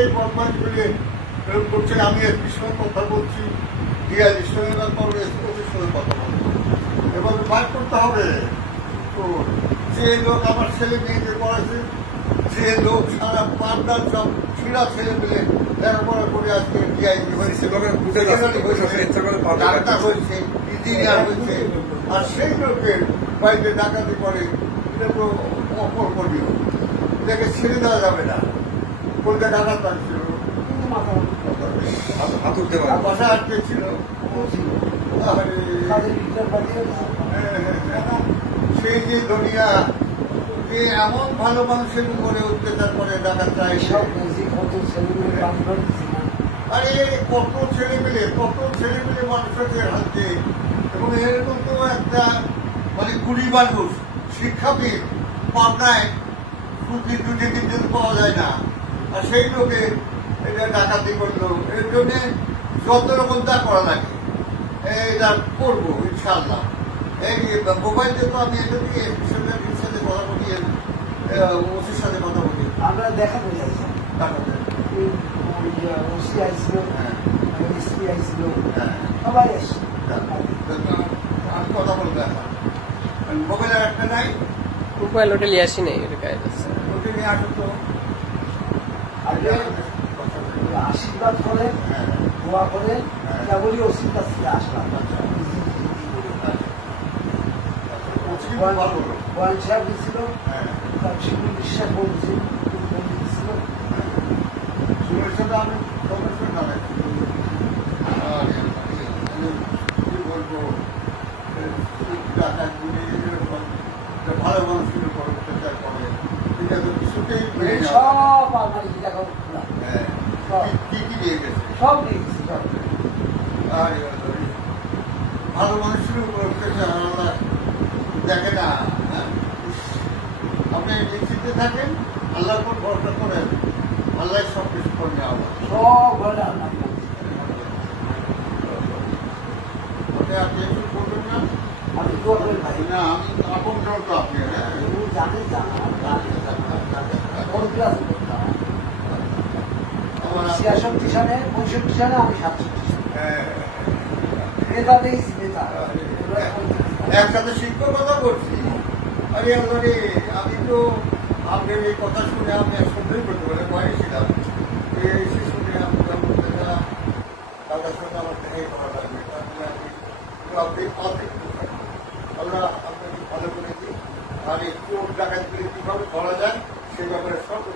এই বদমাশগুলি এরকম করছে। আমি এসপির সঙ্গে কথা বলছি। ডিআইজির সঙ্গে করব এসপির সঙ্গে কথা বলব এবার বাইর করতে হবে। তো যে লোক আমার ছেলে মেয়েদের পড়াচ্ছে যে লোক সারা পান্ডার সব ছিঁড়া ছেলে মেলে লেখাপড়া করে আজকে ডিআইজি হয়েছে। ডাক্তার হয়েছে ইঞ্জিনিয়ার হয়েছে আর সেই লোকের বাড়িতে ডাকাতি করে এটা তো অপরকরণীয় দেখে ছেড়ে দেওয়া যাবে না। কোনটা ডাকাত পাচ্ছিল হাত- হাত উঠতে পারে। বাসা আটকে ছিল। আরে, সেই যে দুনিয়া যে এমন ভালো মানুষের উপরে অত্যাচার করে ডাকাতরা এসে আরে কত ছেলে মেলে কত ছেলে মেলে মানুষের হাতে। এবং এরকম তো একটা মানে কুড়ি মানুষ শিক্ষাবিদ পাবনায় দুটি তিন দিন পাওয়া যায় না। আর সেই লোকে এটা ডাকাতি করল এর জন্যে যত রকম যা করা লাগে এটা করব ইনশাল্লাহ এই মোবাইলে তো আমি এটা দিয়ে এর সাথে কথা বলি ওসির সাথে কথা বলি। আমরা যাচ্ছি ওসি হ্যাঁ। এসপি আইছিল হ্যাঁ। সবাই আসছে আমি কথা বলব এখন। মোবাইল আর একটা নাই। মোবাইল ওটা লিয়ে আসি নাই ওটা কাজ আছে। ওটি নিয়ে আসো তো। আগে আশীর্বাদ করে হ্যাঁ দোয়া করে কেবলই ওসির কাছ থেকে আসলাম। বয়ান সাহেব হ্যাঁ। তার বিশ্বাস বলছিল দিছিল আমি সমস্যা না আর কি বলব টাকা গুলি এরকম একটা ভালো মানুষের উপর অত্যাচার করে কিছুতেই। সব হ্যাঁ কি কি দিয়ে গেছে? সব দিয়ে দিচ্ছে সব। ভালো মানুষের উপর আল্লাহ দেখে না হ্যাঁ? আপনি নিশ্চিন্তে থাকেন আল্লাহর উপর ভরসা করেন আল্লাহ সব কিছু করে নেওয়া হবে। সব ঘরে আপনি একটু করবেন না? আমি দোয়া করি ভাই। না আমি আপন জন তো আপনি হ্যাঁ? তুমি জানে। আমি সাতষট্টি হ্যাঁ। নেতা দিয়েছি নেতা। একসাথে শিক্ষকতা করছি। আরে আল্লাহরে আমি তো আপনার এই কথা শুনে আমি সন্দেহ করতে পারি ভয়ে ছিলাম। এসে মানে আপনাকে ভালো করে আর একটু ডাকাত করে কীভাবে ধরা যায় Chegou a pressão,